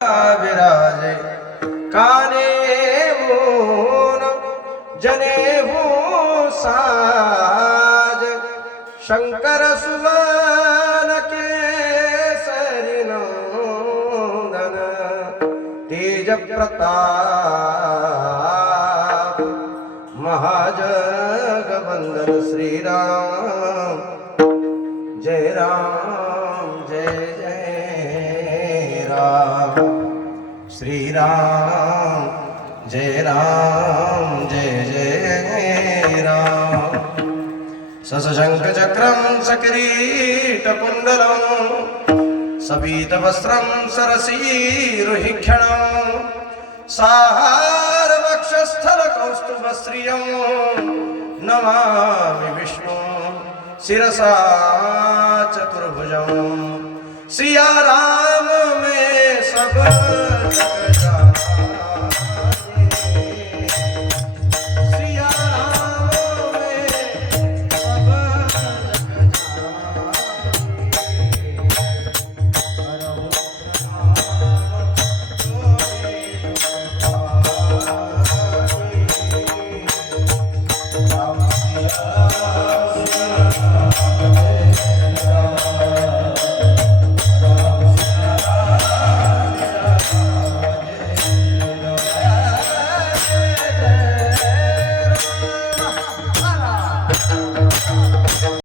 विराजे काने ऊन जने साज शंकर सुवन केसरी नंदन तेज प्रताप महाजगवंदन श्री राम जय राम जय जय राम श्री राम जय जय राम सशंख चक्रं सकिरीटकुण्डलं सबीतवस्त्रं सरसीरुहिक्षणं साहारवक्षस्थलकौस्तुभश्रियं नमामि विष्णुं शिरसा चतुर्भुजं सिया राम में सब जग जाना